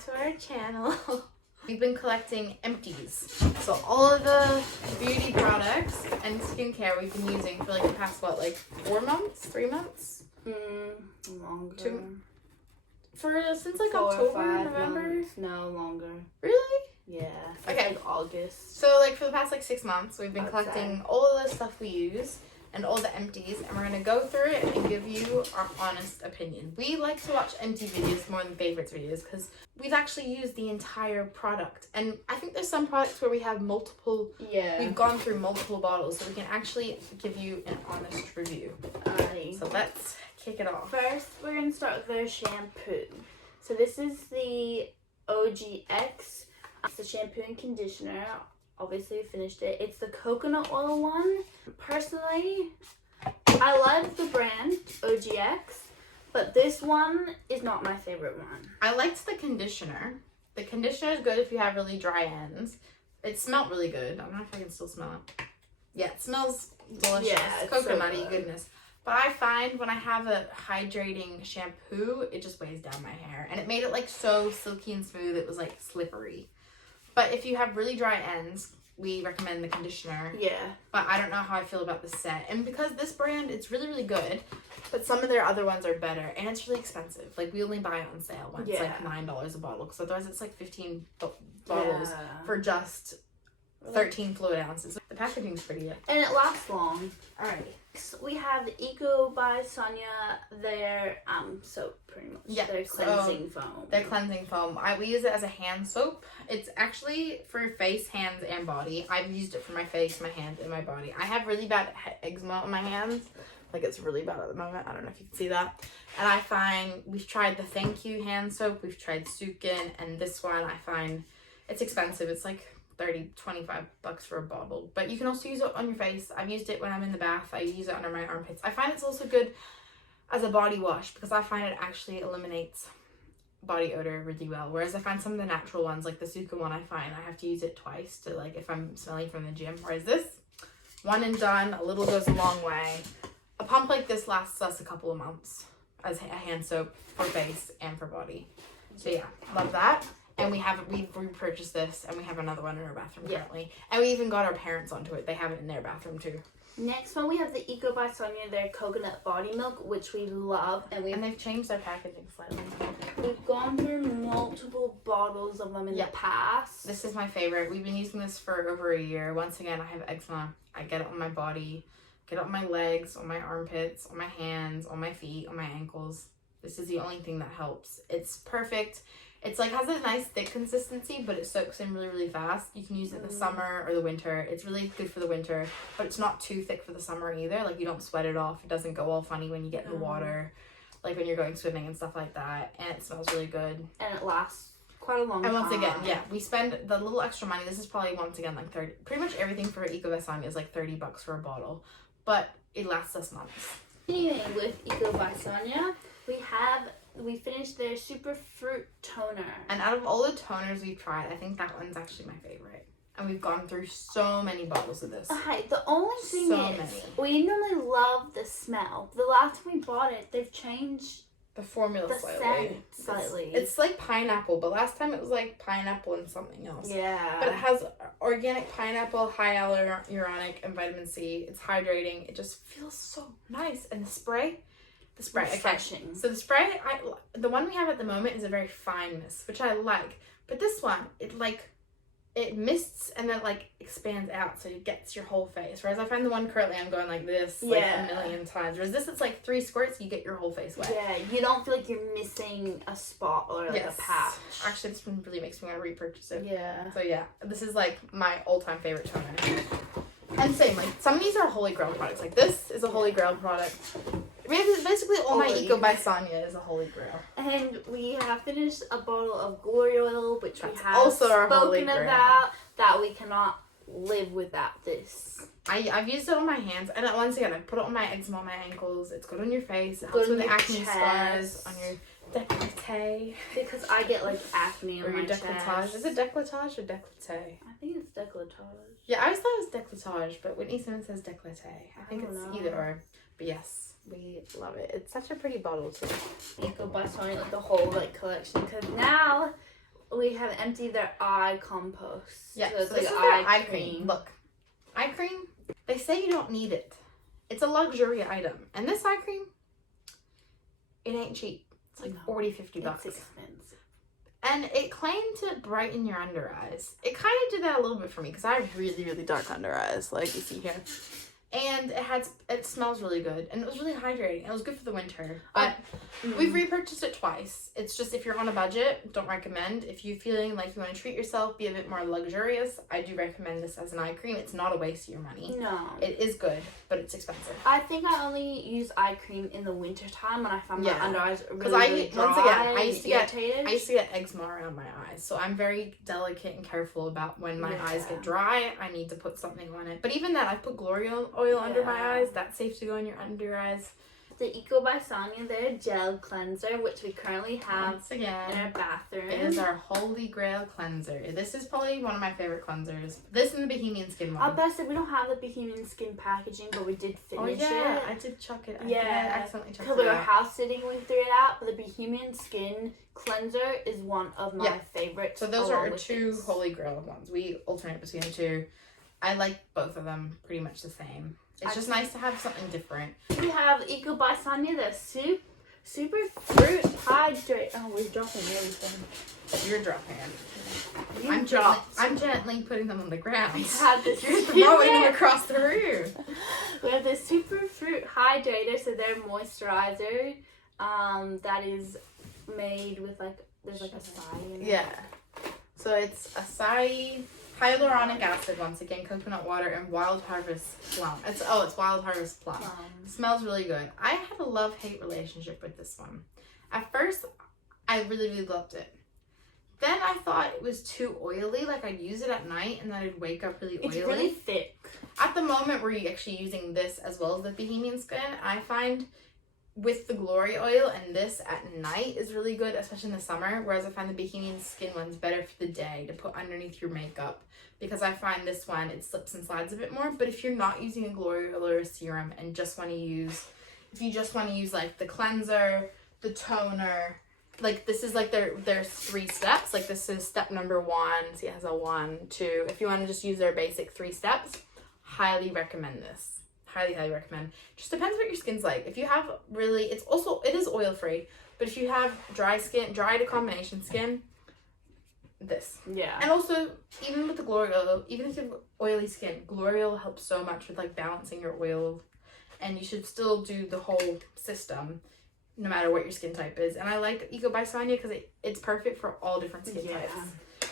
back to our channel. We've been collecting empties. So all of the beauty products and skincare we've been using for like the past, what, like 4 months? 3 months? Longer. Since like 4 or October, 5 November? months. No, longer. Really? Yeah. Okay. Like August. So like for the past like 6 months, we've been collecting all of the stuff we use and all the empties, and we're gonna go through it and give you our honest opinion. We like to watch empty videos more than favorites videos because we've actually used the entire product, and I think there's some products where we have multiple. Yeah. We've gone through multiple bottles, so we can actually give you an honest review. Alrighty. So let's kick it off. First, we're gonna start with their shampoo. So this is the OGX. It's the shampoo and conditioner. Obviously, we finished it. It's the coconut oil one. Personally, I love the brand OGX, but this one is not my favorite one. I liked the conditioner. The conditioner is good if you have really dry ends. It smelled really good. I don't know if I can still smell it. Yeah, it smells delicious. Yeah, it's coconutty so good. goodness. But I find when I have a hydrating shampoo, it just weighs down my hair. And it made it like so silky and smooth. It was like slippery. But if you have really dry ends, we recommend the conditioner. Yeah. But I don't know how I feel about the set. And because this brand, it's really, really good. But some of their other ones are better. And it's really expensive. Like, we only buy it on sale when it's like $9 a bottle. Because otherwise it's like 15 bottles for just 13 fluid ounces. The packaging's pretty good. And it lasts long. Alrighty. Next, we have the Eco by Sonia, their soap, pretty much. Yeah, their cleansing foam. Their cleansing foam. We use it as a hand soap. It's actually for face, hands, and body. I've used it for my face, my hands, and my body. I have really bad eczema on my hands. Like, it's really bad at the moment. I don't know if you can see that. And I find we've tried the Thank You hand soap. We've tried Sukin, and this one I find it's expensive. It's like $25 for a bottle, but you can also use it on your face. I've used it when I'm in the bath. I use it under my armpits. I find it's also good as a body wash because I find it actually eliminates body odor really well, whereas I find some of the natural ones like the Suka one, I find I have to use it twice to, like, if I'm smelling from the gym, whereas this one and done, a little goes a long way. A pump like this lasts us a couple of months as a hand soap for face and for body. So yeah, love that. And we've repurchased this, and we have another one in our bathroom currently. And we even got our parents onto it. They have it in their bathroom too. Next one, we have the Eco by Sonia, their coconut body milk, which we love. And they've changed their packaging slightly. We've gone through multiple bottles of them in the past. This is my favorite. We've been using this for over a year. Once again, I have eczema. I get it on my body, get it on my legs, on my armpits, on my hands, on my feet, on my ankles. This is the only thing that helps. It's perfect. It's like has a nice thick consistency, but it soaks in really, really fast. You can use it in the summer or the winter. It's really good for the winter, but it's not too thick for the summer either. Like, you don't sweat it off. It doesn't go all funny when you get in the water, like when you're going swimming and stuff like that. And it smells really good. And it lasts quite a long time. And once again, we spend the little extra money. This is probably, once again, like 30. Pretty much everything for Eco by Sonia is like $30 for a bottle, but it lasts us months. Continuing with Eco by Sonia, we finished their Super Fruit Toner. And out of all the toners we've tried, I think that one's actually my favorite. And we've gone through so many bottles of this. Okay, the only thing is, we normally love the smell. The last time we bought it, they've changed the formula slightly. It's like pineapple, but last time it was like pineapple and something else. Yeah. But it has organic pineapple, high hyaluronic, and vitamin C. It's hydrating. It just feels so nice. And the spray. Refreshing. Okay. So the spray, the one we have at the moment is a very fine mist, which I like. But this one, it mists and then like expands out, so it gets your whole face. Whereas I find the one currently I'm going like this like a million times. Whereas this, it's like 3 squirts, you get your whole face wet. Yeah, you don't feel like you're missing a spot or like a patch. Actually, this one really makes me want to repurchase it. Yeah. So yeah, this is like my all-time favorite toner. And same, like some of these are holy grail products. Like this is a holy grail product. Basically, all my Eco by Sonia is a holy grail. And we have finished a bottle of glory oil, which we have also our holy spoken grail. about, that we cannot live without this. I've used it on my hands, and once again, I put it on my eczema on my ankles. It's good on your face. It Good helps with on the your acne chest. scars, on your décolleté. Because I get like acne on or my your décolletage. chest. Is it décolletage or décolleté? I think it's décolletage. Yeah, I always thought it was décolletage, but Whitney Simmons says décolleté. I think it's either or. But yes, we love it. It's such a pretty bottle too. Eco by Sonia, like the whole like collection, because now we have emptied their eye compost. Yeah, so it's so like this is eye their eye cream. cream. Look, eye cream, they say you don't need it. It's a luxury item. And this eye cream, it ain't cheap. It's like No, $40, $50. It's expensive. And it claimed to brighten your under eyes. It kind of did that a little bit for me because I have really, really dark under eyes, like you see here. And it smells really good, and it was really hydrating. It was good for the winter, but we've repurchased it twice. It's just if you're on a budget, don't recommend. If you're feeling like you want to treat yourself, be a bit more luxurious, I do recommend this as an eye cream. It's not a waste of your money. No. It is good, but it's expensive. I think I only use eye cream in the winter time when I find my under eyes really dry. Once again, I used to get eczema around my eyes, so I'm very delicate and careful about when my eyes get dry. I need to put something on it. But even then, I put Glory oil under my eyes. That's safe to go in your under eyes. The Eco by Sonia, their gel cleanser, which we currently have Once again, in our bathroom. it is our holy grail cleanser. This is probably one of my favorite cleansers. This and the Bohemian Skin one. I bet we don't have the Bohemian Skin packaging, but we did finish it. I did chuck it. I accidentally chucked it because we were out. house sitting, we threw it out. But the Bohemian Skin cleanser is one of my favorites. So those are our two holy grail ones. We alternate between the two. I like both of them pretty much the same. It's just nice to have something different. We have Eco by Sonia, the super fruit hydrate. Oh, we're dropping everything. You're dropping it. I'm gently putting them on the ground. We have this You're throwing them across the room. We have the super fruit hydrator, so they're moisturizer. That is made with there's like acai in it. Yeah. So it's acai, hyaluronic acid, once again, coconut water, and wild harvest plum. It's wild harvest plum. It smells really good. I had a love-hate relationship with this one. At first, I really, really loved it. Then I thought it was too oily. Like I'd use it at night and then I'd wake up really oily. It's really thick. At the moment, we're actually using this as well as the Bohemian Skin. I find with the Glory oil and this at night is really good, especially in the summer. Whereas I find the Bohemian Skin one's better for the day to put underneath your makeup. Because I find this one, it slips and slides a bit more. But if you're not using a Glory oil or a serum and just want to use, if you just want to use like the cleanser, the toner, like this is like there's 3 steps. Like this is step number 1. See, it has a 1, 2. If you want to just use their basic 3 steps, highly recommend this. Highly, highly recommend. Just depends what your skin's like. If you have really, it is oil free. But if you have dry skin, dry to combination skin, this. Yeah. And also, even with the Glory oil, even if you have oily skin, Glory oil helps so much with like balancing your oil. And you should still do the whole system, no matter what your skin type is. And I like Eco by Sonia because it's perfect for all different skin types.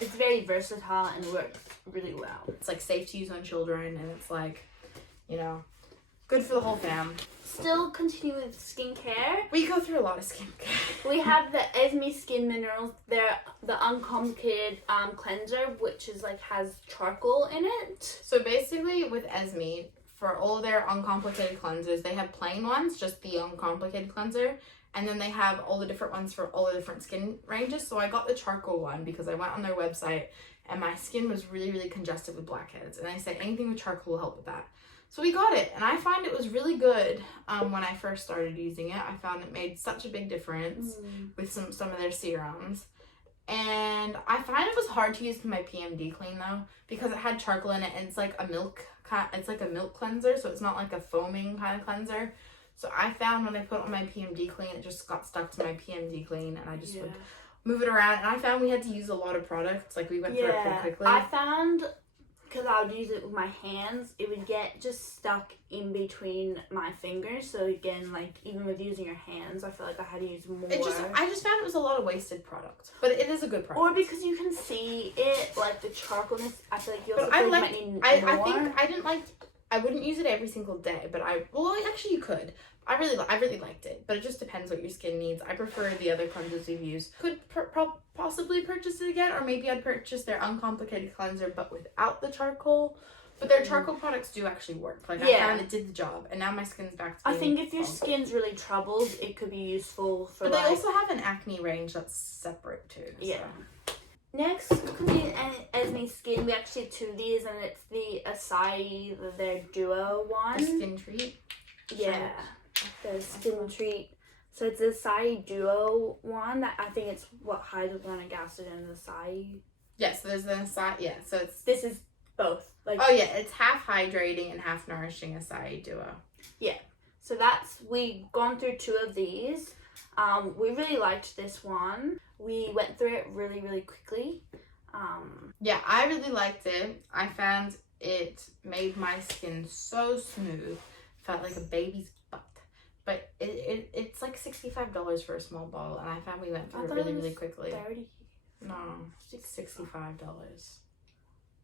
It's very versatile and works really well. It's like safe to use on children, and it's like, you know, good for the whole fam. Still continue with skincare. We go through a lot of skincare. We have the Esme Skin Minerals. They're the uncomplicated cleanser, which is has charcoal in it. So basically with Esme, for all their uncomplicated cleansers, they have plain ones, just the uncomplicated cleanser. And then they have all the different ones for all the different skin ranges. So I got the charcoal one because I went on their website and my skin was really, really congested with blackheads. And they said anything with charcoal will help with that. So we got it, and I find it was really good when I first started using it. I found it made such a big difference with some of their serums. And I find it was hard to use for my PMD clean though, because it had charcoal in it, and it's like a milk cleanser, so it's not like a foaming kind of cleanser. So I found when I put on my PMD clean, it just got stuck to my PMD clean, and I just would move it around. And I found we had to use a lot of products. Like we went through it pretty quickly. I found, because I would use it with my hands, it would get just stuck in between my fingers. So again, even with using your hands, I feel like I had to use more. I just found it was a lot of wasted product, but it is a good product. Or because you can see it, the charcoalness. I feel like you also might need more. I didn't like. I wouldn't use it every single day, but actually you could. I really liked it, but it just depends what your skin needs. I prefer the other cleansers we've used. Could possibly purchase it again, or maybe I'd purchase their uncomplicated cleanser, but without the charcoal. But their charcoal products do actually work. I found it did the job, and now my skin's back to being I think if your skin's really troubled, it could be useful for. But they also have an acne range that's separate too. Yeah. So. Next, Esme Skin, we actually have 2 of these, and it's the acai, their duo one. The skin treat. Yeah. The Skin Treat So it's a acai duo one that I think it's what hyaluronic acid and acai. Yeah, so there's the acai. Yeah, so it's This is both. Like oh yeah, it's half hydrating and half nourishing acai duo. yeah. So we've gone through 2 of these. We really liked this one. We went through it really, really quickly. Yeah, I really liked it. I found it made my skin so smooth. Felt like a baby's butt. But it's like $65 for a small bottle, and I found we went through it really, really quickly. 30. No, $65.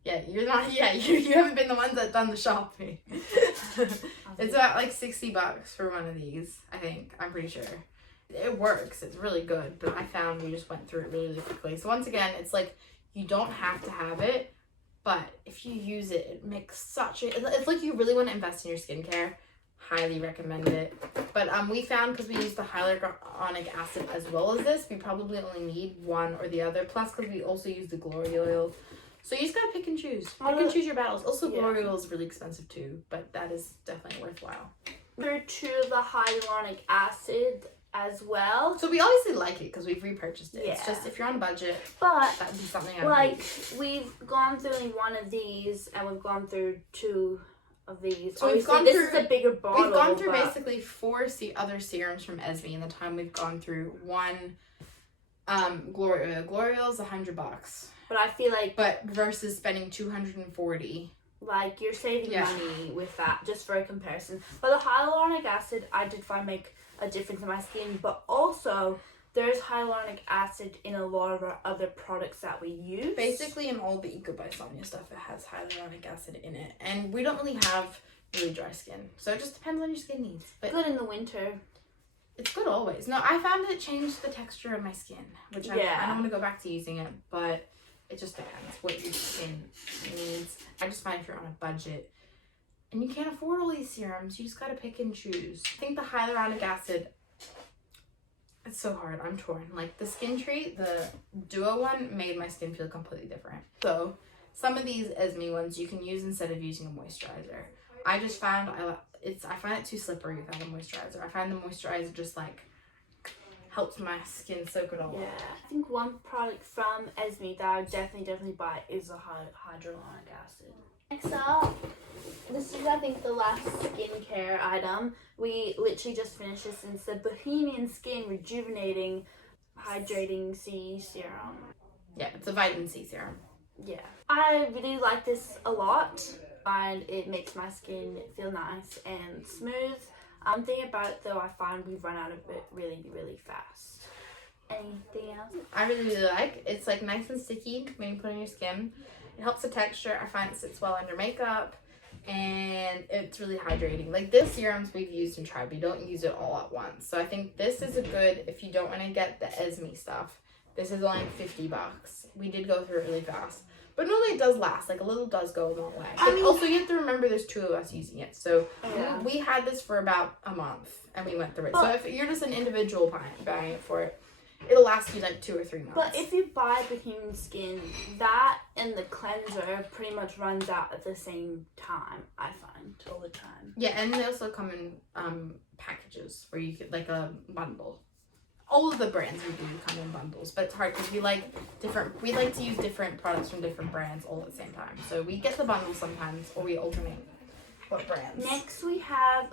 Yeah, you're not. Yeah, you haven't been the ones that done the shopping. It's about like $60 for one of these. I think. I'm pretty sure. It works. It's really good. But I found we just went through it really, really quickly. So once again, it's like you don't have to have it, but if you use it, it makes such a. It's like you really want to invest in your skincare. Highly recommend it. But we found, because we used the hyaluronic acid as well as this, we probably only need one or the other. Plus, because we also use the glory oil. So you just gotta pick and choose. Pick and choose your battles. Also, glory oil is really expensive too, but that is definitely worthwhile. There are 2 of the hyaluronic acid as well. So we obviously like it because we've repurchased it. Yeah. It's just if you're on a budget, but that would be something I like we've gone through one of these and we've gone through 2 of these. So obviously, this is a bigger bottle. We've gone through basically 4 other serums from Esme in the time we've gone through one glory oil. Glory oil is $100. But I feel like versus spending $240. Like you're saving money with that, just for a comparison. But the hyaluronic acid I did find make a difference in my skin, but also there's hyaluronic acid in a lot of our other products that we use. Basically in all the Eco by Sonia stuff, it has hyaluronic acid in it. And we don't really have really dry skin. So it just depends on your skin needs. But good in the winter. It's good always. No, I found it changed the texture of my skin, which I don't want to go back to using it, but it just depends what your skin needs. I just find if you're on a budget and you can't afford all these serums, you just gotta pick and choose. I think the hyaluronic acid, it's so hard. I'm torn. Like the Skin Treat, the duo one, made my skin feel completely different. So some of these Esme ones you can use instead of using a moisturizer. I just found I find it too slippery without a moisturizer. I find the moisturizer just like helps my skin soak it all up. Yeah, I think one product from Esme that I would definitely buy is a hyaluronic acid. Next up, this is I think the last skincare item. We literally just finished this, and it's the Bohemian Skin Rejuvenating Hydrating C Serum. Yeah, it's a vitamin C serum. Yeah, I really like this a lot, and it makes my skin feel nice and smooth. Thing about it though, I find we run out of it really, really fast. Anything else? I really, really like. It's like nice and sticky when you put it on your skin. It helps the texture. I find it sits well under makeup, and it's really hydrating. Like this serums we've used and tried, we don't use it all at once. So I think this is a good, if you don't want to get the Esme stuff, this is only $50. We did go through it really fast. But normally it does last. Like a little does go a long way. But also you have to remember there's 2 of us using it. So we had this for about a month and we went through it. So if you're just an individual buying it for it, it'll last you like 2 or 3 months. But if you buy Bohemian Skin, that and the cleanser pretty much runs out at the same time, I find, all the time. Yeah, and they also come in packages where you get like a bundle. All of the brands we do come in bundles, but it's hard because we like to use different products from different brands all at the same time. So we get the bundle sometimes, or we alternate what brands. Next we have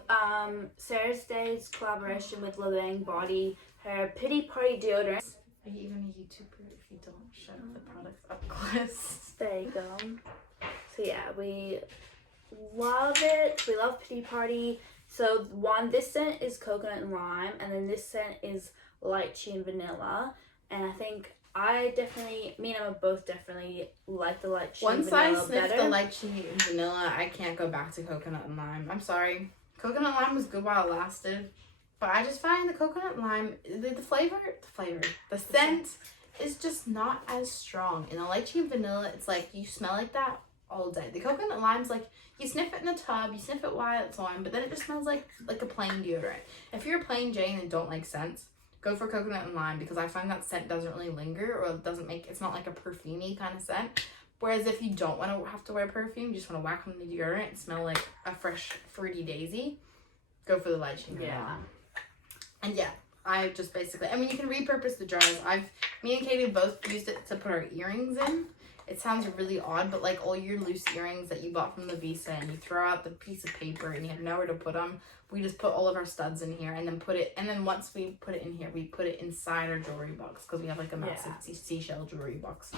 Sarah's Day's collaboration with Lebang Body, her Pity Party deodorant. Are you even a YouTuber if you don't show the products up close? There you go. So yeah, we love it. We love Pity Party. So this scent is coconut and lime, and then this scent is lychee and vanilla. And I think me and Emma both definitely like the lychee and vanilla better. Once I sniffed the lychee and vanilla, I can't go back to coconut and lime. I'm sorry. Coconut and lime was good while it lasted. But I just find the coconut and lime, the scent is just not as strong. In the lychee and vanilla, it's like you smell like that all day. The coconut and lime's like, you sniff it in the tub, you sniff it while it's on, but then it just smells like a plain deodorant. If you're a plain Jane and don't like scents, go for coconut and lime, because I find that scent doesn't really linger, or it's not like a perfumey kind of scent. Whereas if you don't want to have to wear perfume, you just want to whack on the deodorant and smell like a fresh fruity daisy, go for the lychee and vanilla. And yeah, I just basically, I mean, you can repurpose the jars. Me and Katie both used it to put our earrings in. It sounds really odd, but like all your loose earrings that you bought from the Visa and you throw out the piece of paper and you have nowhere to put them, we just put all of our studs in here and then once we put it in here, we put it inside our jewelry box because we have like a massive seashell jewelry box.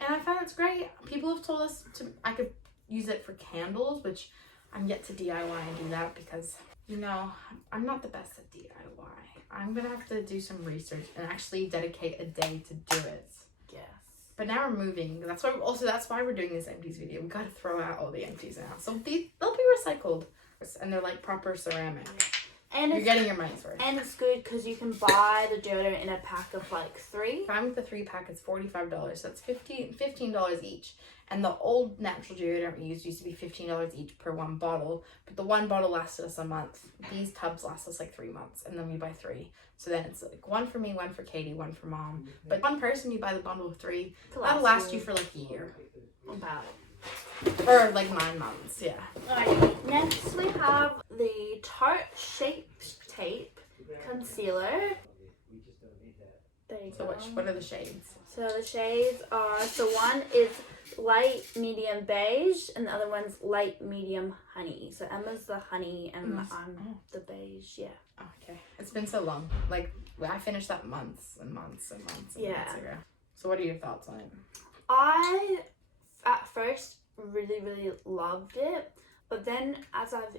And I found it's great. People have told us I could use it for candles, which I'm yet to DIY and do that because, you know, I'm not the best at DIY. I'm going to have to do some research and actually dedicate a day to do it. Yes. But now we're moving. That's why we're doing this empties video. We got to throw out all the empties now. So they'll be recycled. And they're like proper ceramic. And you're getting your money's worth. And it's good because you can buy the deodorant in a pack of like 3. If I'm with the 3-pack, it's $45. So that's $15 each. And the old natural deodorant we used to be $15 each per 1 bottle. But the 1 bottle lasted us a month. These tubs last us like 3 months. And then we buy 3. So then it's like 1 for me, 1 for Katie, 1 for mom. But 1 person, you buy the bundle of 3. That'll last you for like a year. About it. Or like 9 months, yeah. Alright, next we have the Tarte Shape Tape Concealer. There you go. So what are the shades? So the shades are, so one is light medium beige and the other one's light medium honey. So Emma's the honey and I'm the beige, yeah. Okay. It's been so long. Like, I finished that months and months and months and months ago. So what are your thoughts on it? I, at first, really loved it, but then as I've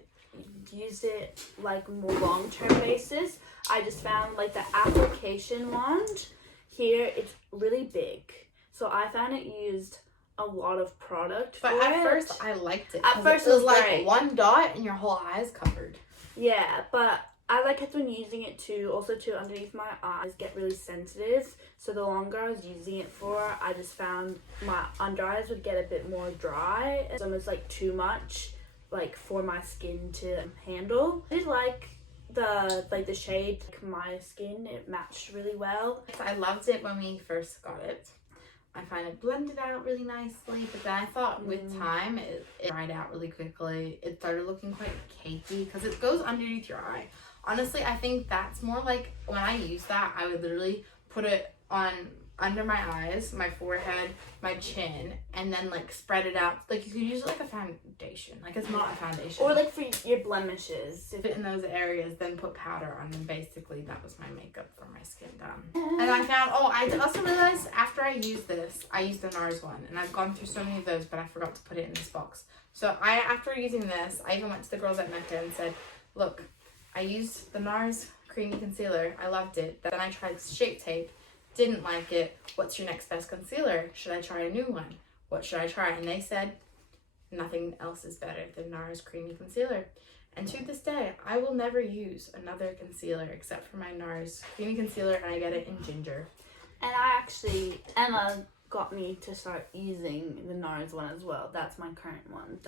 used it like more long-term basis, I just found like the application wand here, it's really big, so I found it used a lot of product. But at first I liked it. At first it was like great. 1 dot and your whole eye is covered. Yeah, but as I kept on using it too, also too, underneath my eyes get really sensitive. So the longer I was using it for, I just found my under eyes would get a bit more dry. It's almost like too much, like for my skin to handle. I did like the shade, like my skin, it matched really well. I loved it when we first got it. I find it blended out really nicely, but then I thought with time it dried out really quickly. It started looking quite cakey because it goes underneath your eye. Honestly, I think that's more like when I use that, I would literally put it on under my eyes, my forehead, my chin, and then like spread it out. Like you could use it like a foundation. Like it's not a foundation. Or like for your blemishes. If it in those areas, then put powder on, and basically that was my makeup for my skin done. And I found, I also realized after I used this, I used the NARS one, and I've gone through so many of those, but I forgot to put it in this box. So after using this, I even went to the girls at Mecca and said, look, I used the NARS creamy concealer. I loved it. Then I tried Shape Tape. Didn't like it. What's your next best concealer? Should I try a new one? What should I try? And they said, nothing else is better than NARS creamy concealer. And to this day, I will never use another concealer except for my NARS creamy concealer, and I get it in ginger. And Emma got me to start using the NARS one as well. That's my current one.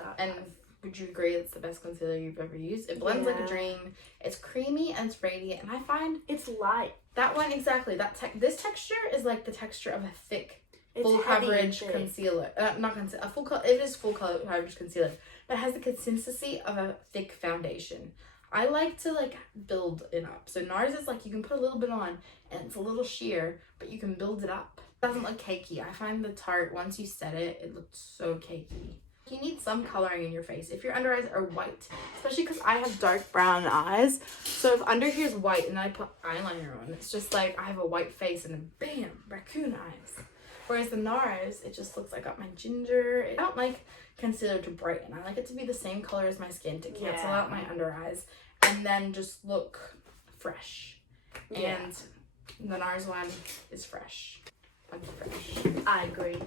Would you agree it's the best concealer you've ever used? It blends like a dream. It's creamy and it's radiant, and I find it's light. That one exactly. This texture is like the texture of a thick, full coverage concealer. It is full coverage concealer, but it has the consistency of a thick foundation. I like to like build it up. So NARS is like you can put a little bit on, and it's a little sheer, but you can build it up. It doesn't look cakey. I find the Tarte, once you set it, it looks so cakey. You need some coloring in your face. If your under eyes are white, especially because I have dark brown eyes, so if under here is white and I put eyeliner on, it's just like I have a white face and then bam, raccoon eyes. Whereas the NARS, it just looks like I got my ginger. I don't like concealer to brighten. I like it to be the same color as my skin to cancel out my under eyes and then just look fresh. Yeah. And the NARS one is fresh. Like fresh. I agree.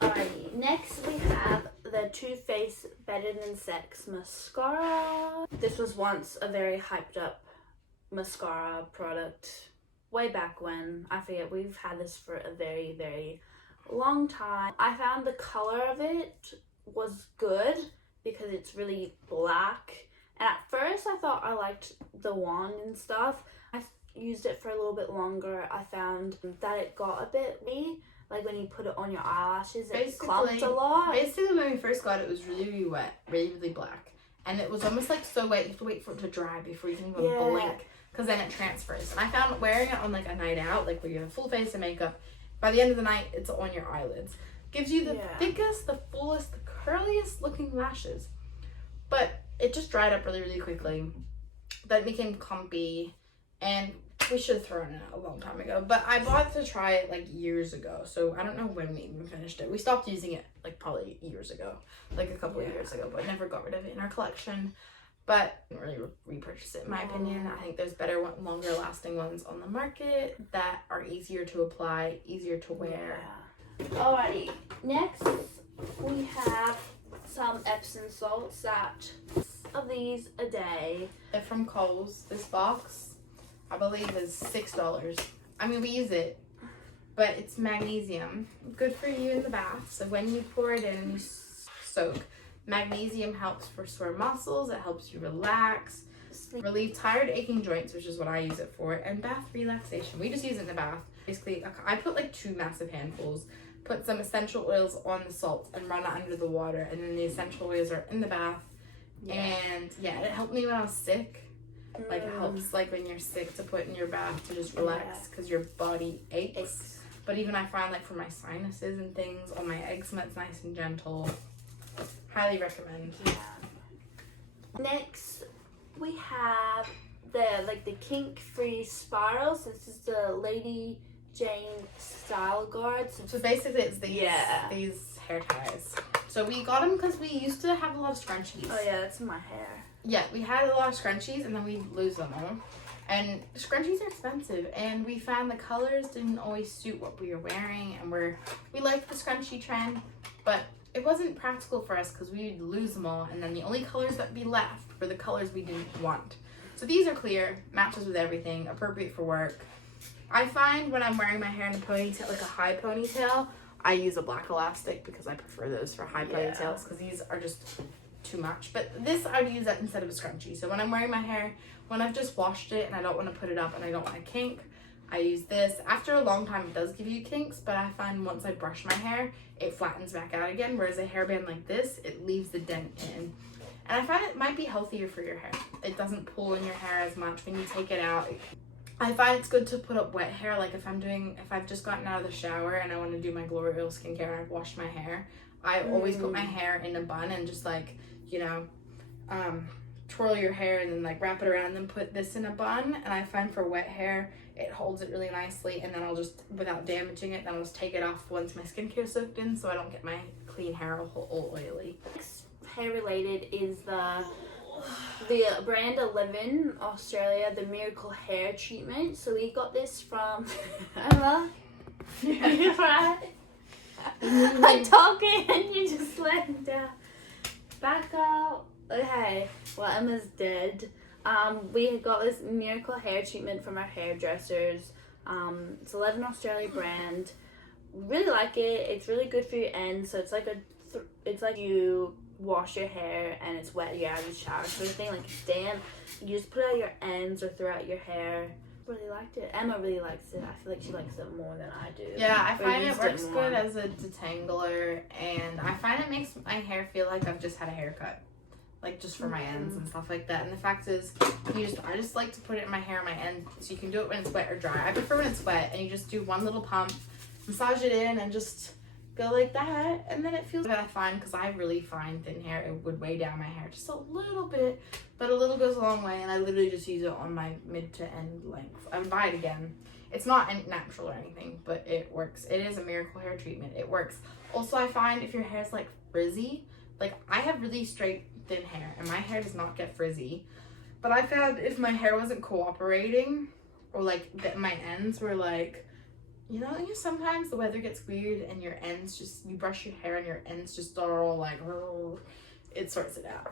Alrighty, next we have the Too Faced Better Than Sex mascara. This was once a very hyped up mascara product way back when. I forget, we've had this for a very, very long time. I found the color of it was good because it's really black. And at first I thought I liked the wand and stuff. I used it for a little bit longer. I found that it got a bit wet. Like when you put it on your eyelashes, it clumped a lot. Basically, when we first got it, it was really, really wet, really, really black. And it was almost like so wet, you have to wait for it to dry before you can even blink. because then it transfers. And I found wearing it on like a night out, like where you have a full face of makeup, by the end of the night, it's on your eyelids. Gives you the thickest, the fullest, the curliest looking lashes. But it just dried up really, really quickly. Then it became clumpy, and we should have thrown it out a long time ago. But I bought it to try it like years ago, so I don't know when we even finished it. We stopped using it like probably years ago, like a couple of years ago, but never got rid of it in our collection. But I didn't really repurchase it in my opinion. I think there's better, longer lasting ones on the market that are easier to apply, easier to wear. Alrighty, next we have some Epsom salts that of these a day. They're from Kohl's. This box, I believe, is $6. I mean, we use it, but it's magnesium. Good for you in the bath. So when you pour it in and you soak, magnesium helps for sore muscles. It helps you relax, relieve tired, aching joints, which is what I use it for, and bath relaxation. We just use it in the bath. Basically, I put like 2 massive handfuls, put some essential oils on the salt and run it under the water, and then the essential oils are in the bath. And yeah, it helped me when I was sick. Like it helps like when you're sick to put in your bath to just relax because your body aches. But even I find like for my sinuses and things, on my eczema, it's nice and gentle. Highly recommend. Next we have the kink free spirals. This is the Lady Jane Style Guards. So basically it's these hair ties. So we got them because we used to have a lot of scrunchies. Oh yeah, that's my hair. Yeah, we had a lot of scrunchies and then we lose them all. And scrunchies are expensive, and we found the colors didn't always suit what we were wearing, and we liked the scrunchie trend, but it wasn't practical for us because we'd lose them all, and then the only colors that would be left were the colors we didn't want. So these are clear, matches with everything, appropriate for work. I find when I'm wearing my hair in a ponytail, like a high ponytail, I use a black elastic because I prefer those for high ponytails because these are just too much. But this, I would use that instead of a scrunchie. So when I'm wearing my hair, when I've just washed it and I don't want to put it up and I don't want to kink, I use this. After a long time, it does give you kinks, but I find once I brush my hair, it flattens back out again, whereas a hairband like this, it leaves the dent in. And I find it might be healthier for your hair. It doesn't pull in your hair as much when you take it out. I find it's good to put up wet hair, like if I've just gotten out of the shower and I want to do my Glory Oil skincare and I've washed my hair, I always put my hair in a bun and just like, you know, twirl your hair and then like wrap it around and then put this in a bun. And I find for wet hair, it holds it really nicely, and then I'll just, without damaging it, then I'll just take it off once my skincare soaked in so I don't get my clean hair all oily. Next hair related is the brand 11 Australia, the Miracle Hair Treatment. So we got this from Emma. I'm talking and you just letting down. Back up. Okay, well, Emma's dead. We got this Miracle Hair Treatment from our hairdressers. It's 11 Australia brand. Really like it. It's really good for your ends. So it's like it's like you wash your hair and it's wet, you're out of the shower sort of thing, like it's damp. You just put it out your ends or throughout your hair. Really liked it. Emma really likes it. I feel like she likes it more than I do. Yeah, I find it works good as a detangler, and I find it makes my hair feel like I've just had a haircut, like just for my ends and stuff like that. And the fact is, I just like to put it in my hair on my end, so you can do it when it's wet or dry. I prefer when it's wet, and you just do one little pump, massage it in, and just go like that, and then it feels good. I find, because I have really fine thin hair, it would weigh down my hair just a little bit, but a little goes a long way, and I literally just use it on my mid to end length. I would buy it again. It's not natural or anything, but it works. It is a Miracle Hair Treatment. It works. Also, I find if your hair is like frizzy, like I have really straight thin hair and my hair does not get frizzy, but I found if my hair wasn't cooperating, or like my ends were like, you know, sometimes the weather gets weird and your ends just, you brush your hair and your ends just are all like, it sorts it out.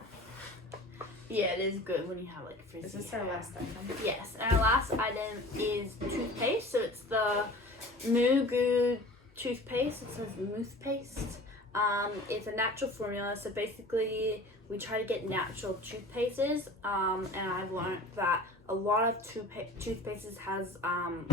Yeah, it is good when you have like frizzy Is this hair. our last item? Yes, and our last item is toothpaste. So it's the Moo Goo toothpaste. It says mousse paste. It's a natural formula, so basically we try to get natural toothpastes, and I've learned that a lot of toothpastes has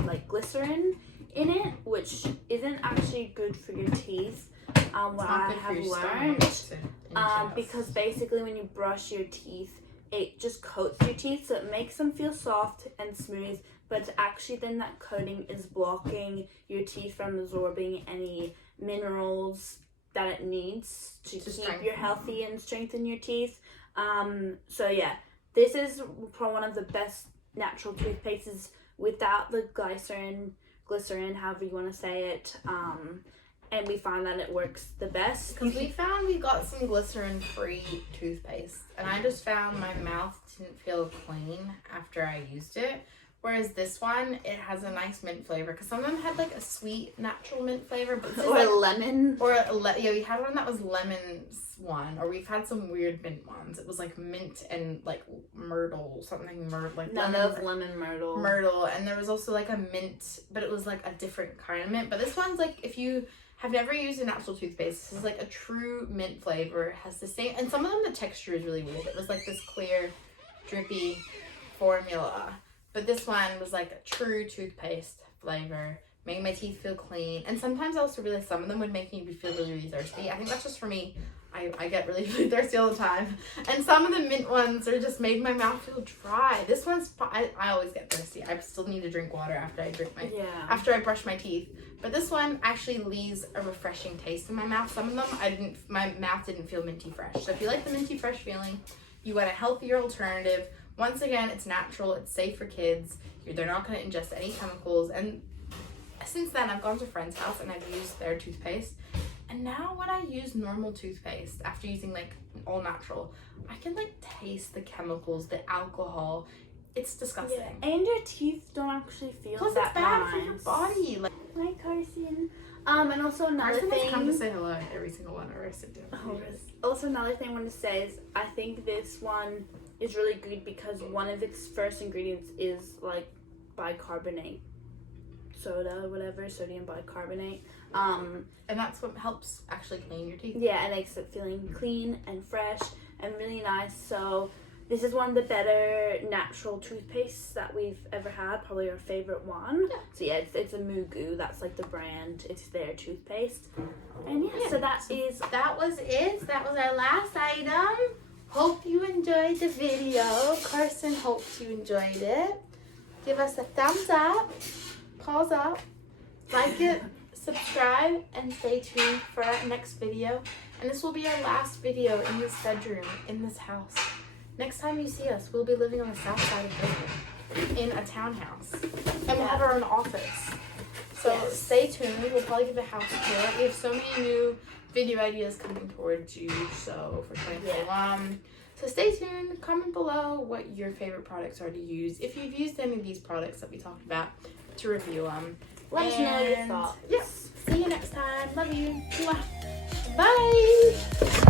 like glycerin in it, which isn't actually good for your teeth. What I have learned, because basically when you brush your teeth, it just coats your teeth, so it makes them feel soft and smooth, but it's actually then that coating is blocking your teeth from absorbing any minerals that it needs to keep you healthy and strengthen your teeth. So yeah, this is probably one of the best natural toothpastes without the glycerin, however you want to say it. And we find that it works the best. Because we found we got some glycerin-free toothpaste, and I just found my mouth didn't feel clean after I used it. Whereas this one, it has a nice mint flavor. Because some of them had like a sweet, natural mint flavor. But this or is like, lemon. Yeah, we had one that was lemons one. Or we've had some weird mint ones. It was like mint and like myrtle, like none of lemon myrtle. Myrtle. And there was also like a mint, but it was like a different kind of mint. But this one's like, if you have never used a natural toothpaste, this is like a true mint flavor. It has the same, and some of them the texture is really weird. It was like this clear, drippy formula. But this one was like a true toothpaste flavor, made my teeth feel clean. And sometimes I also realized some of them would make me feel really, really thirsty. I think that's just for me. I get really, really thirsty all the time. And some of the mint ones are just made my mouth feel dry. This one's, I always get thirsty. I still need to drink water after after I brush my teeth. But this one actually leaves a refreshing taste in my mouth. Some of them, my mouth didn't feel minty fresh. So if you like the minty fresh feeling, you want a healthier alternative. Once again, it's natural, it's safe for kids. They're not going to ingest any chemicals. And since then, I've gone to a friend's house and I've used their toothpaste. And now when I use normal toothpaste, after using like all natural, I can like taste the chemicals, the alcohol. It's disgusting. Yeah. And your teeth don't actually feel Plus that it's bad nice. for your body. Like, hi, Carson. And also another Carson thing. has come to say hello to every single one of our sit down. Also another thing I want to say is I think this one is really good because one of its first ingredients is like bicarbonate soda, whatever, sodium bicarbonate. And that's what helps actually clean your teeth. Yeah, it makes it feeling clean and fresh and really nice. So this is one of the better natural toothpastes that we've ever had, probably our favorite one. Yeah. So yeah, it's a Mugu, that's like the brand, it's their toothpaste. And yeah, so that was it. That was our last item. Hope you enjoyed the video. Carson hopes you enjoyed it. Give us a thumbs up, pause up, like it, subscribe, and stay tuned for our next video. And this will be our last video in this bedroom, in this house. Next time you see us, we'll be living on the south side of Brooklyn in a townhouse. And we'll have our own office. So stay tuned. We'll probably give a house tour. We have so many new video ideas coming towards you, so for 2021. So stay tuned. Comment below what your favorite products are to use. If you've used any of these products that we talked about, to review them. Let us know your thoughts. Yes. See you next time. Love you. Bye.